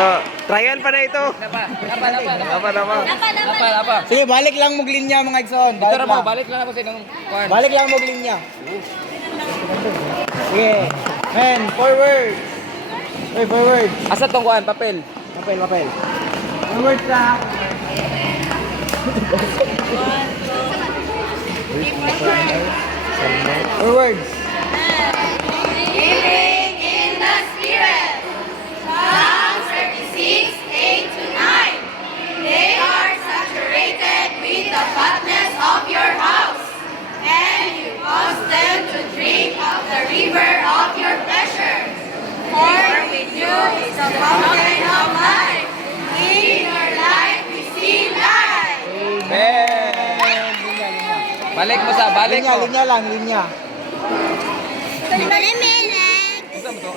So, trial pa na ito. Napa. Sige, balik lang mong linya mga igsoon. Ito mo, balik lang ako sa inong kuan. Balik lang mong linya. Sige. Men, forward. Wait, forward. Asa tong kuan, papel. Papel. Forward sa. Forward. Living in the Spirit. Psalm 36:8-9. They are saturated with the fatness of your house, and you cause them to drink of the river of your pleasures. For with you is the fountain of life. In your life we see life. Amen. Balik mo sa, balik mo. Linya lang, linya. Unsa mo to?